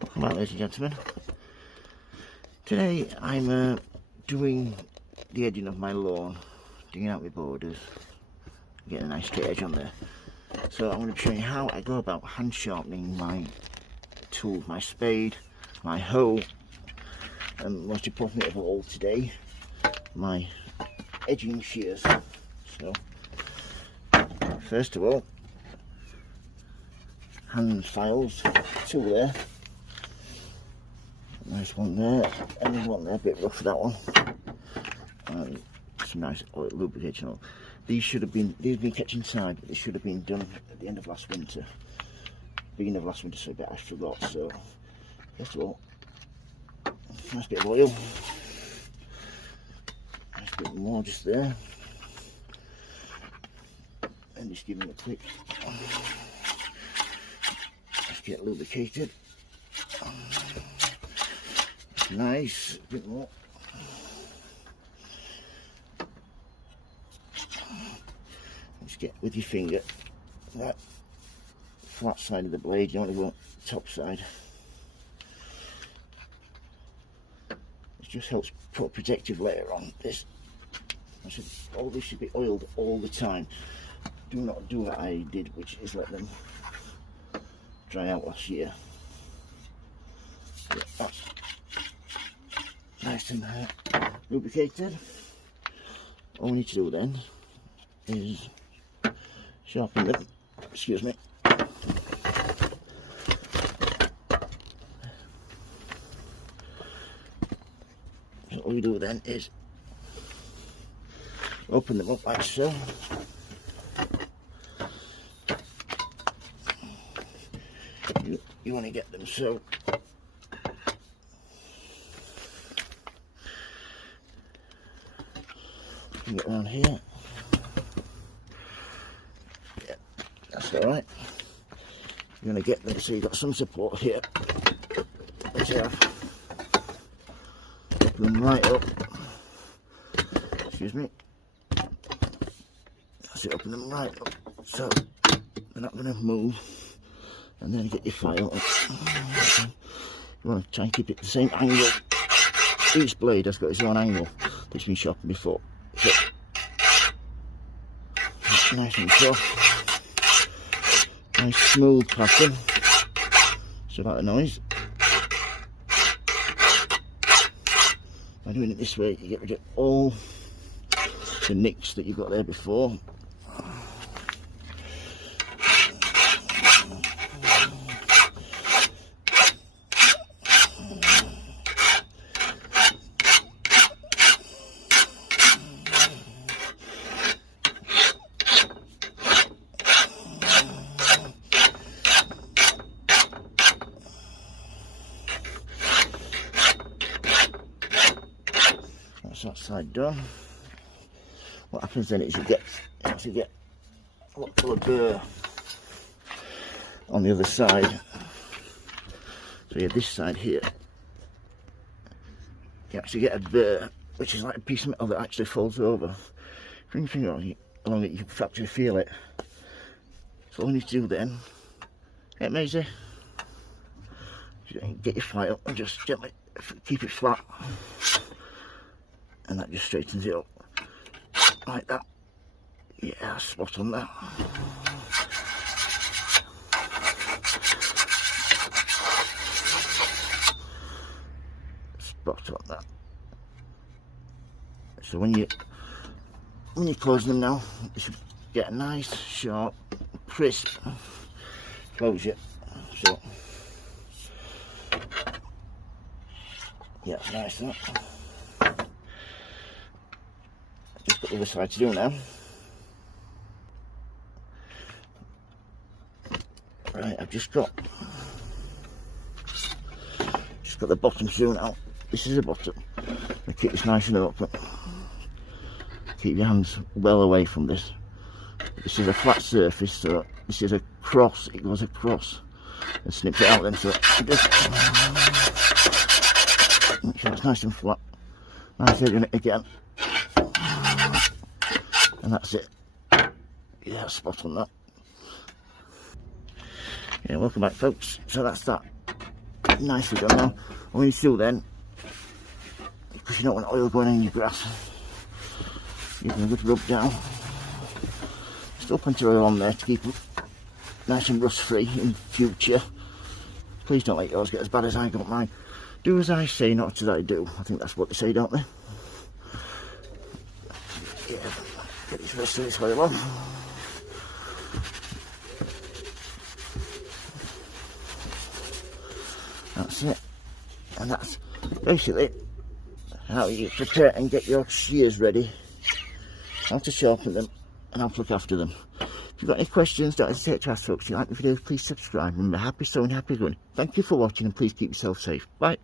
Come on, ladies and gentlemen. Today I'm doing the edging of my lawn, digging out my borders, getting a nice straight edge on there. So I'm going to be showing you how I go about hand sharpening my tools, my spade, my hoe, and most importantly of all today, my edging shears. So first of all, hand files, two there, nice one there, and there's one there, a bit rough for that one, and some nice oil lubrication. These have been kept inside, but they should have been done at the end of last winter, beginning of last winter, so I forgot. So first of all, nice bit of oil, nice bit more just there, and just give them a quick, just get lubricated. Nice, a bit more. Just get with your finger that flat side of the blade. You don't want to go top side. It just helps put a protective layer on this. All this should be oiled all the time. Do not do what I did, which is let them dry out last year. Yeah, that's nice and lubricated. All we need to do then is sharpen them. Excuse me. So all we do then is open them up like so. You want to get them so get around here. Yeah, that's alright. You're going to get them so you've got some support here. Let's have. Open them right up. Excuse me. That's it, open them right up so they're not going to move. And then get your file. You want to try and keep it the same angle. Each blade has got its own angle that's been sharpened before. So, nice and soft, nice smooth pattern. So like the noise. By doing it this way, you get rid of all the nicks that you've got there before. That side done. What happens then is you actually get a lot full of burr on the other side. So you have this side here. You actually get a burr, which is like a piece of metal that actually folds over. Bring your finger along it, you can actually feel it. So all you need to do then, get Maisie, get your file and just gently keep it flat. And that just straightens it up like that. Yeah, spot on that. Spot on that. So when you close them now, you should get a nice, sharp, crisp closure. So yeah, it's nice that. Just got the other side to do now. Right, I've just got the bottom to do now. This is the bottom. I keep this nice and open. Keep your hands well away from this. This is a flat surface, so this is a cross. It goes across and snips it out then. So just make sure it's nice and flat. Nice edging it again. And that's it. Yeah, spot on that. Yeah, welcome back folks. So that's that. nicely done now. What we need to do then, because you don't want oil going in your grass, you can just rub down. Still plenty of oil on there to keep it nice and rust free in future. Please don't let yours get as bad as I got mine. Do as I say, not as I do. I think that's what they say, don't they? Yeah, get this rest of this oil on. That's it. And that's basically how you prepare and get your shears ready. How to sharpen them and how to look after them. If you've got any questions, don't hesitate to ask folks. If you like the video, please subscribe. Remember, happy sewing, happy doing. Thank you for watching and please keep yourself safe. Bye.